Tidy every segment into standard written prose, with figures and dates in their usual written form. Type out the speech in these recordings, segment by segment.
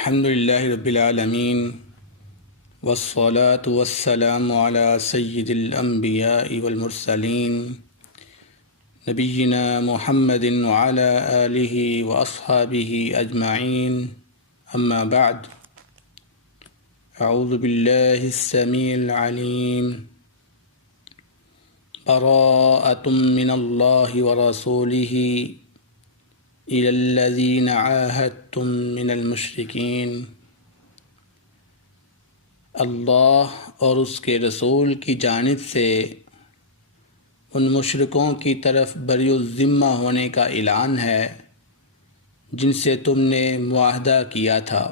الحمد للہ رب العالمین والصلاة والسلام على سید الانبیاء والمرسلین نبینا محمد وعلى آلہ واصحابہ اجمعین اما بعد اعوذ باللہ السمیع العلیم براءۃ من اللہ ورسولہ إِلَى الَّذِينَ عَاهَدتُّم مِّنَ الْمُشْرِكِينَ، اللہ اور اس کے رسول کی جانب سے ان مشرکوں کی طرف بری الذمہ ہونے کا اعلان ہے جن سے تم نے معاہدہ کیا تھا۔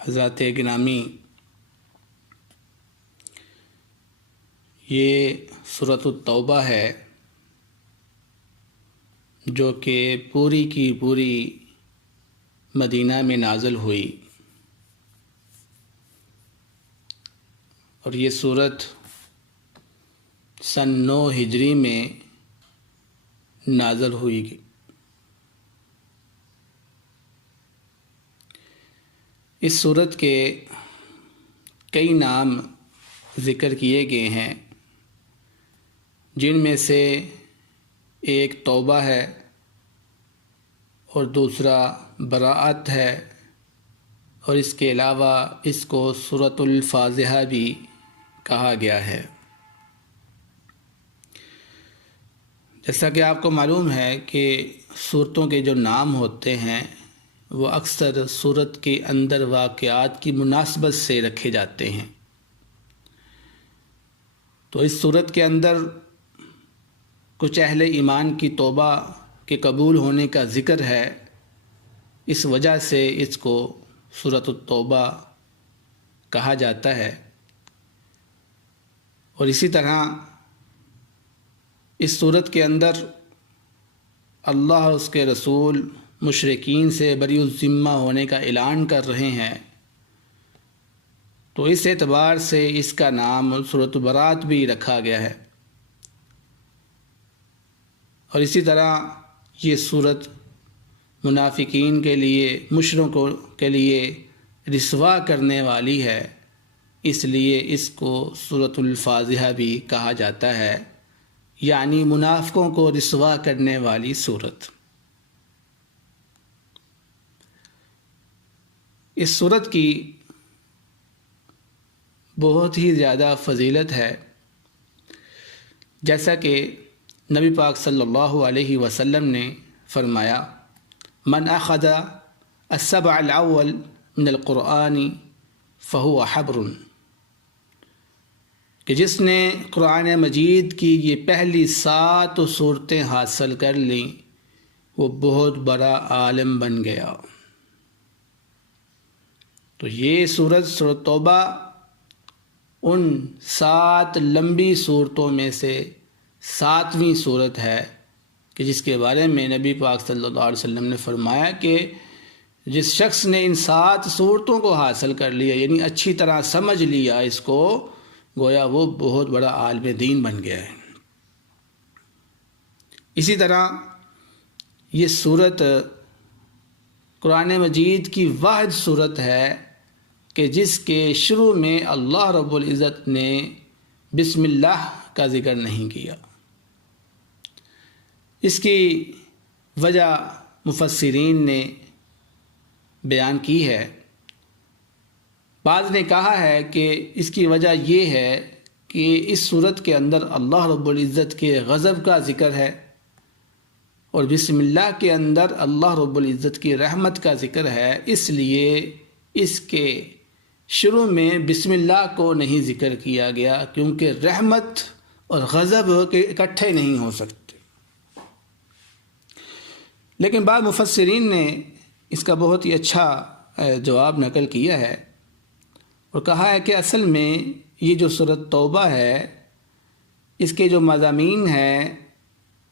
حضرات گرامی، یہ سورۃ التوبہ ہے جو کہ پوری کی پوری مدینہ میں نازل ہوئی، اور یہ سورت سن 9 ہجری میں نازل ہوئی۔ اس سورت کے کئی نام ذکر کیے گئے ہیں، جن میں سے ایک توبہ ہے اور دوسرا براءت ہے، اور اس کے علاوہ اس کو سورۃ الفاضحہ بھی کہا گیا ہے۔ جیسا کہ آپ کو معلوم ہے کہ سورتوں کے جو نام ہوتے ہیں وہ اکثر سورت کے اندر واقعات کی مناسبت سے رکھے جاتے ہیں، تو اس سورت کے اندر کچھ اہل ایمان کی توبہ کے قبول ہونے کا ذکر ہے، اس وجہ سے اس کو سورۃ التوبہ کہا جاتا ہے۔ اور اسی طرح اس سورت کے اندر اللہ اور اس کے رسول مشرکین سے بری الذمہ ہونے کا اعلان کر رہے ہیں، تو اس اعتبار سے اس کا نام سورۃ براءت بھی رکھا گیا ہے۔ اور اسی طرح یہ سورت منافقین کے لیے، مشرکوں کے لیے رسوا کرنے والی ہے، اس لیے اس کو سورۃ الفاضحہ بھی کہا جاتا ہے، یعنی منافقوں کو رسوا کرنے والی سورت۔ اس سورت کی بہت ہی زیادہ فضیلت ہے، جیسا کہ نبی پاک صلی اللہ علیہ وسلم نے فرمایا، من اخذ السبع الاول من القرآن فهو حبر، کہ جس نے قرآن مجید کی یہ پہلی 7 صورتیں حاصل کر لیں وہ بہت بڑا عالم بن گیا۔ تو یہ سورت توبہ ان 7 لمبی صورتوں میں سے 7ویں صورت ہے کہ جس کے بارے میں نبی پاک صلی اللہ علیہ وسلم نے فرمایا کہ جس شخص نے ان 7 صورتوں کو حاصل کر لیا، یعنی اچھی طرح سمجھ لیا اس کو، گویا وہ بہت بڑا عالم دین بن گیا ہے۔ اسی طرح یہ صورت قرآن مجید کی واحد صورت ہے کہ جس کے شروع میں اللہ رب العزت نے بسم اللہ کا ذکر نہیں کیا۔ اس کی وجہ مفسرین نے بیان کی ہے۔ بعض نے کہا ہے کہ اس کی وجہ یہ ہے کہ اس صورت کے اندر اللہ رب العزت کے غضب کا ذکر ہے، اور بسم اللہ کے اندر اللہ رب العزت کی رحمت کا ذکر ہے، اس لیے اس کے شروع میں بسم اللہ کو نہیں ذکر کیا گیا، کیونکہ رحمت اور غضب کے اکٹھے نہیں ہو سکتے۔ لیکن بعض مفسرین نے اس کا بہت ہی اچھا جواب نقل کیا ہے اور کہا ہے کہ اصل میں یہ جو سورۃ توبہ ہے، اس کے جو مضامین ہیں،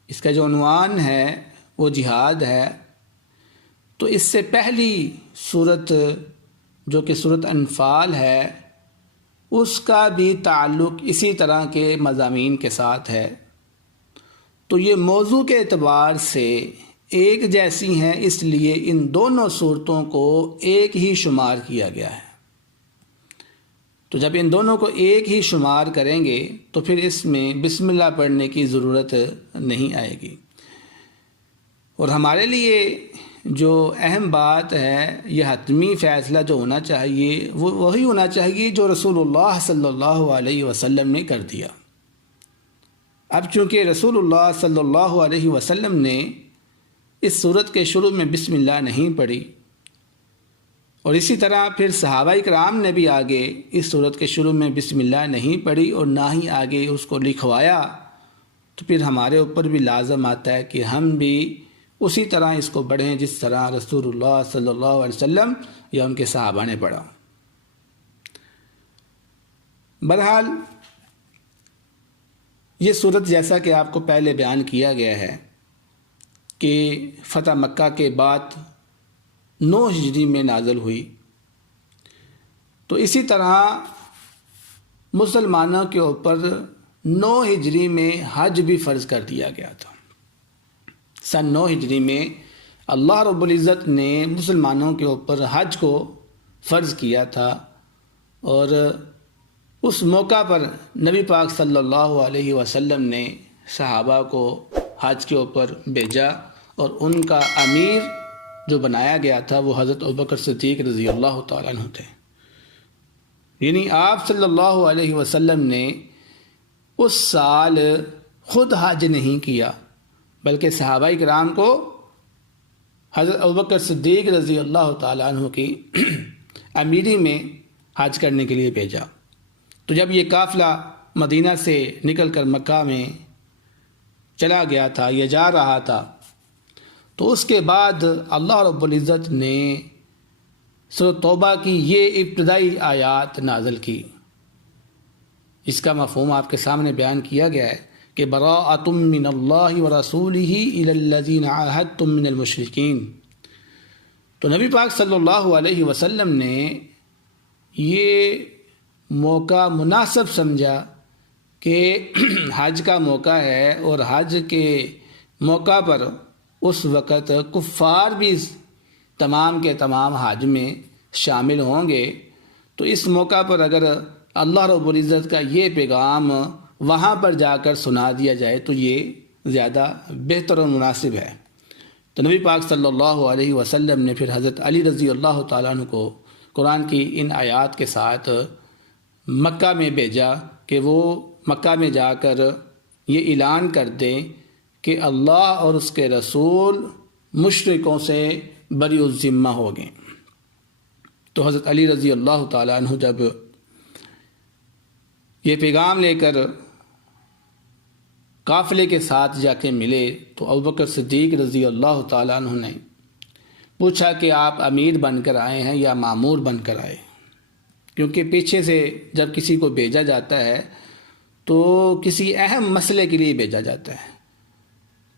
اس کا جو عنوان ہے وہ جہاد ہے، تو اس سے پہلی سورت جو کہ سورۃ انفال ہے، اس کا بھی تعلق اسی طرح کے مضامین کے ساتھ ہے۔ تو یہ موضوع کے اعتبار سے ایک جیسی ہیں، اس لیے ان دونوں صورتوں کو ایک ہی شمار کیا گیا ہے۔ تو جب ان دونوں کو ایک ہی شمار کریں گے تو پھر اس میں بسم اللہ پڑھنے کی ضرورت نہیں آئے گی۔ اور ہمارے لیے جو اہم بات ہے، یہ حتمی فیصلہ جو ہونا چاہیے وہ وہی ہونا چاہیے جو رسول اللہ صلی اللہ علیہ وسلم نے کر دیا۔ اب چونکہ رسول اللہ صلی اللہ علیہ وسلم نے اس صورت کے شروع میں بسم اللہ نہیں پڑھی، اور اسی طرح پھر صحابہ اکرام نے بھی آگے اس صورت کے شروع میں بسم اللہ نہیں پڑھی اور نہ ہی آگے اس کو لکھوایا، تو پھر ہمارے اوپر بھی لازم آتا ہے کہ ہم بھی اسی طرح اس کو پڑھیں جس طرح رسول اللہ صلی اللہ علیہ وسلم یا ان کے صحابہ نے پڑھا۔ بہرحال یہ صورت جیسا کہ آپ کو پہلے بیان کیا گیا ہے کہ فتح مکہ کے بعد 9 ہجری میں نازل ہوئی، تو اسی طرح مسلمانوں کے اوپر 9 ہجری میں حج بھی فرض کر دیا گیا تھا۔ سن 9 ہجری میں اللہ رب العزت نے مسلمانوں کے اوپر حج کو فرض کیا تھا، اور اس موقع پر نبی پاک صلی اللہ علیہ وسلم نے صحابہ کو حج کے اوپر بھیجا، اور ان کا امیر جو بنایا گیا تھا وہ حضرت ابوبکر صدیق رضی اللہ تعالیٰ عنہ تھے۔ یعنی آپ صلی اللہ علیہ وسلم نے اس سال خود حج نہیں کیا، بلکہ صحابہ کرام کو حضرت ابوبکر صدیق رضی اللہ تعالیٰ عنہ کی امیری میں حج کرنے کے لیے بھیجا۔ تو جب یہ قافلہ مدینہ سے نکل کر مکہ میں چلا گیا تھا یا جا رہا تھا، تو اس کے بعد اللہ رب العزت نے سورۃ توبہ کی یہ ابتدائی آیات نازل کی۔ اس کا مفہوم آپ کے سامنے بیان کیا گیا ہے کہ براءۃ من اللہ ورسولہ الی الذین عاہدتم من المشرکین۔ تو نبی پاک صلی اللہ علیہ وسلم نے یہ موقع مناسب سمجھا کہ حج کا موقع ہے، اور حج کے موقع پر اس وقت کفار بھی تمام کے تمام حج میں شامل ہوں گے، تو اس موقع پر اگر اللہ رب العزت کا یہ پیغام وہاں پر جا کر سنا دیا جائے تو یہ زیادہ بہتر و مناسب ہے۔ تو نبی پاک صلی اللہ علیہ وسلم نے پھر حضرت علی رضی اللہ تعالیٰ عنہ کو قرآن کی ان آیات کے ساتھ مکہ میں بھیجا کہ وہ مکہ میں جا کر یہ اعلان کر دیں کہ اللہ اور اس کے رسول مشرکوں سے بری الذمہ ہو گئے۔ تو حضرت علی رضی اللہ تعالیٰ عنہ جب یہ پیغام لے کر قافلے کے ساتھ جا کے ملے تو ابوبکر صدیق رضی اللہ تعالیٰ عنہ نے پوچھا کہ آپ امیر بن کر آئے ہیں یا مامور بن کر آئے؟ کیونکہ پیچھے سے جب کسی کو بھیجا جاتا ہے تو کسی اہم مسئلے کے لیے بھیجا جاتا ہے،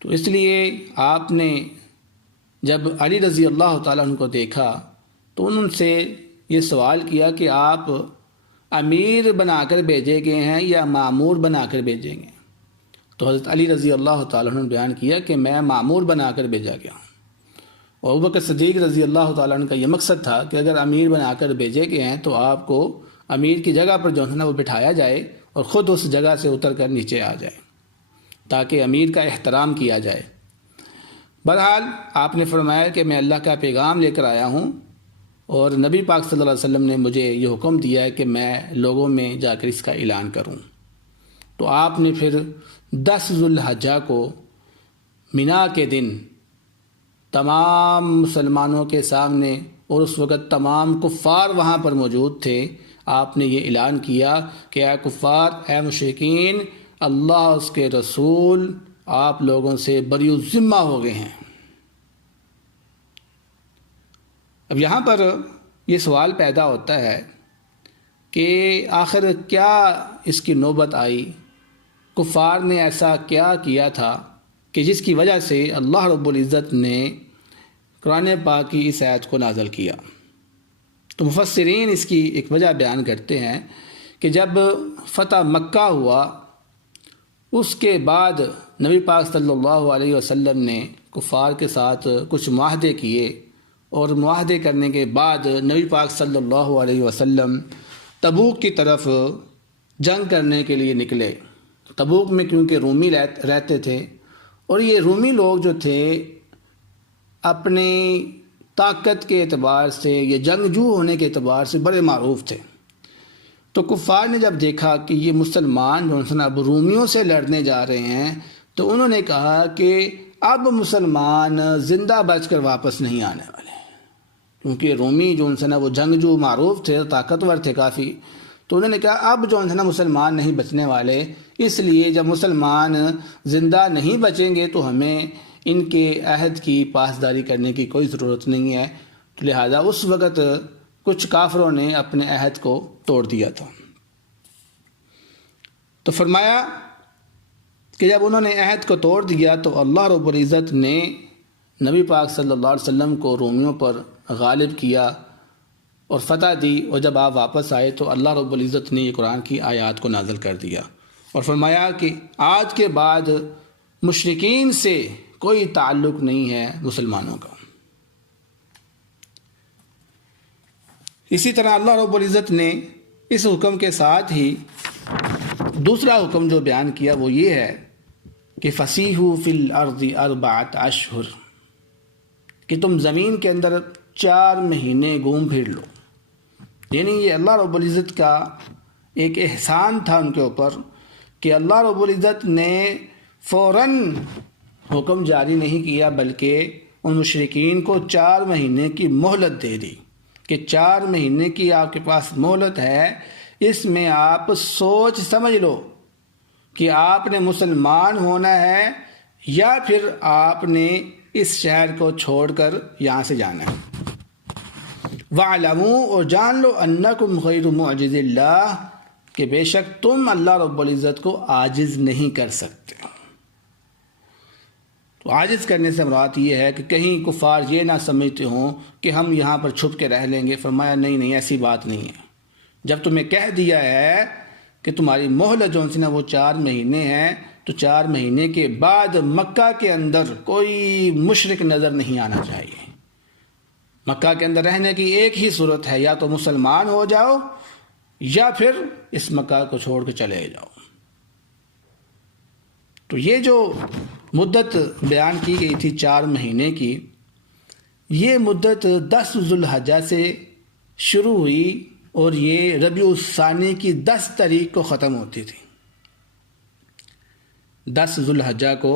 تو اس لیے آپ نے جب علی رضی اللہ تعالیٰ عنہ کو دیکھا تو ان سے یہ سوال کیا کہ آپ امیر بنا کر بھیجے گئے ہیں یا مامور بنا کر بھیجیں گے؟ تو حضرت علی رضی اللہ تعالیٰ عنہ نے بیان کیا کہ میں مامور بنا کر بھیجا گیا ہوں، اور ابوبکر صدیق رضی اللہ تعالیٰ عنہ کا یہ مقصد تھا کہ اگر امیر بنا کر بھیجے گئے ہیں تو آپ کو امیر کی جگہ پر جو ہے نا وہ بٹھایا جائے اور خود اس جگہ سے اتر کر نیچے آ جائے تاکہ امیر کا احترام کیا جائے۔ بہرحال آپ نے فرمایا کہ میں اللہ کا پیغام لے کر آیا ہوں، اور نبی پاک صلی اللہ علیہ وسلم نے مجھے یہ حکم دیا ہے کہ میں لوگوں میں جا کر اس کا اعلان کروں۔ تو آپ نے پھر 10 ذو الحجہ کو مینا کے دن تمام مسلمانوں کے سامنے، اور اس وقت تمام کفار وہاں پر موجود تھے، آپ نے یہ اعلان کیا کہ اے کفار، اے مشرکین، اللہ اس کے رسول آپ لوگوں سے بری الذمہ ہو گئے ہیں۔ اب یہاں پر یہ سوال پیدا ہوتا ہے کہ آخر کیا اس کی نوبت آئی، کفار نے ایسا کیا کیا تھا کہ جس کی وجہ سے اللہ رب العزت نے قرآن پاک کی اس آیت کو نازل کیا؟ تو مفسرین اس کی ایک وجہ بیان کرتے ہیں کہ جب فتح مکہ ہوا اس کے بعد نبی پاک صلی اللہ علیہ وسلم نے کفار کے ساتھ کچھ معاہدے کیے، اور معاہدے کرنے کے بعد نبی پاک صلی اللہ علیہ وسلم تبوک کی طرف جنگ کرنے کے لیے نکلے۔ تبوک میں کیونکہ رومی رہتے تھے، اور یہ رومی لوگ جو تھے اپنی طاقت کے اعتبار سے، یہ جنگجو ہونے کے اعتبار سے بڑے معروف تھے۔ تو کفار نے جب دیکھا کہ یہ مسلمان جو ہیں اب رومیوں سے لڑنے جا رہے ہیں، تو انہوں نے کہا کہ اب مسلمان زندہ بچ کر واپس نہیں آنے والے، کیونکہ رومی جو ہیں وہ جنگجو معروف تھے، طاقتور تھے کافی۔ تو انہوں نے کہا اب جو ہے مسلمان نہیں بچنے والے، اس لیے جب مسلمان زندہ نہیں بچیں گے تو ہمیں ان کے عہد کی پاسداری کرنے کی کوئی ضرورت نہیں ہے۔ لہذا اس وقت کچھ کافروں نے اپنے عہد کو توڑ دیا تھا۔ تو فرمایا کہ جب انہوں نے عہد کو توڑ دیا تو اللہ رب العزت نے نبی پاک صلی اللہ علیہ وسلم کو رومیوں پر غالب کیا اور فتح دی، اور جب آپ واپس آئے تو اللہ رب العزت نے یہ قرآن کی آیات کو نازل کر دیا اور فرمایا کہ آج کے بعد مشرکین سے کوئی تعلق نہیں ہے مسلمانوں کا۔ اسی طرح اللہ رب العزت نے اس حکم کے ساتھ ہی دوسرا حکم جو بیان کیا وہ یہ ہے کہ فَسِیحُوا فِی الْأَرْضِ أَرْبَعَةَ أَشْهُرٍ، کہ تم زمین کے اندر 4 مہینے گھوم پھر لو۔ یعنی یہ اللہ رب العزت کا ایک احسان تھا ان کے اوپر کہ اللہ رب العزت نے فوراً حکم جاری نہیں کیا، بلکہ ان مشرکین کو 4 مہینے کی مہلت دے دی کہ 4 مہینے کی آپ کے پاس مہلت ہے، اس میں آپ سوچ سمجھ لو کہ آپ نے مسلمان ہونا ہے یا پھر آپ نے اس شہر کو چھوڑ کر یہاں سے جانا ہے۔ وَاعْلَمُوا، اور جان لو، أَنَّكُمْ غَيْرُ مُعْجِزِ اللَّهِ، کہ بے شک تم اللہ رب العزت کو عاجز نہیں کر سکتے۔ تو عاجز کرنے سے مراد یہ ہے کہ کہیں کفار یہ نہ سمجھتے ہوں کہ ہم یہاں پر چھپ کے رہ لیں گے۔ فرمایا نہیں، ایسی بات نہیں ہے۔ جب تمہیں کہہ دیا ہے کہ تمہاری مہلت جو ہے وہ 4 مہینے ہیں، تو 4 مہینے کے بعد مکہ کے اندر کوئی مشرک نظر نہیں آنا چاہیے۔ مکہ کے اندر رہنے کی ایک ہی صورت ہے، یا تو مسلمان ہو جاؤ یا پھر اس مکہ کو چھوڑ کے چلے جاؤ۔ تو یہ جو مدت بیان کی گئی تھی 4 مہینے کی، یہ مدت 10 ذو الحجہ سے شروع ہوئی اور یہ ربیع الثانی کی 10 تاریخ کو ختم ہوتی تھی۔ 10 ذو الحجہ کو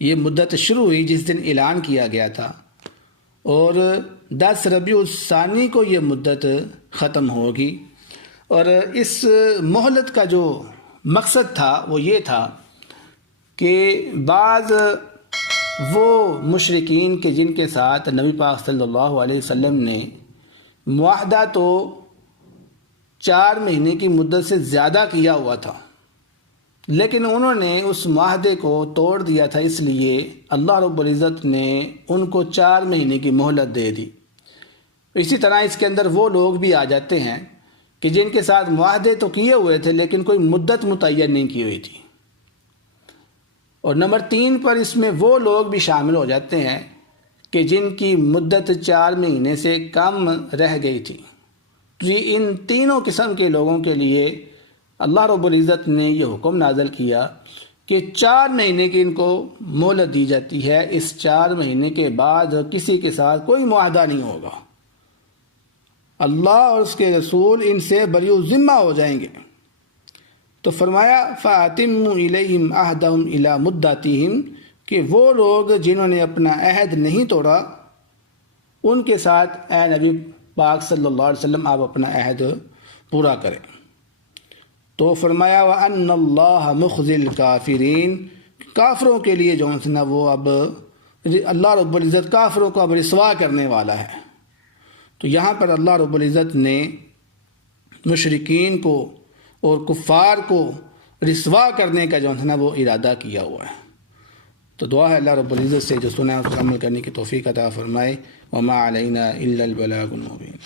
یہ مدت شروع ہوئی جس دن اعلان کیا گیا تھا، اور 10 ربیع الثانی کو یہ مدت ختم ہوگی۔ اور اس مہلت کا جو مقصد تھا وہ یہ تھا کہ بعض وہ مشرکین کے جن کے ساتھ نبی پاک صلی اللہ علیہ وسلم نے معاہدہ تو 4 مہینے کی مدت سے زیادہ کیا ہوا تھا، لیکن انہوں نے اس معاہدے کو توڑ دیا تھا، اس لیے اللہ رب العزت نے ان کو 4 مہینے کی مہلت دے دی۔ اسی طرح اس کے اندر وہ لوگ بھی آ جاتے ہیں کہ جن کے ساتھ معاہدے تو کیے ہوئے تھے لیکن کوئی مدت متعین نہیں کی ہوئی تھی۔ اور نمبر 3 پر اس میں وہ لوگ بھی شامل ہو جاتے ہیں کہ جن کی مدت 4 مہینے سے کم رہ گئی تھی۔ تو یہ ان تینوں قسم کے لوگوں کے لیے اللہ رب العزت نے یہ حکم نازل کیا کہ 4 مہینے کی ان کو مہلت دی جاتی ہے۔ اس 4 مہینے کے بعد کسی کے ساتھ کوئی معاہدہ نہیں ہوگا، اللہ اور اس کے رسول ان سے بری ذمہ ہو جائیں گے۔ تو فرمایا فَأَتِمُّوا إِلَيْهِمْ عَهْدَهُمْ إِلَى مُدَّتِهِمْ، کہ وہ لوگ جنہوں نے اپنا عہد نہیں توڑا ان کے ساتھ اے نبی پاک صلی اللہ علیہ وسلم آپ اپنا عہد پورا کریں۔ تو فرمایا وَأَنَّ اللَّهَ مُخْزِي الْكَافِرِينَ، کافروں کے لیے جو ہے نا وہ اب اللہ رب العزت کافروں کو اب رسوا کرنے والا ہے۔ تو یہاں پر اللہ رب العزت نے مشرکین کو اور کفار کو رسوا کرنے کا جو ہے نا وہ ارادہ کیا ہوا ہے۔ تو دعا ہے اللہ رب العزت سے جو سنا ہے اس پر عمل کرنے کی توفیق عطا فرمائے۔ وما علینا الا البلاغ المبین۔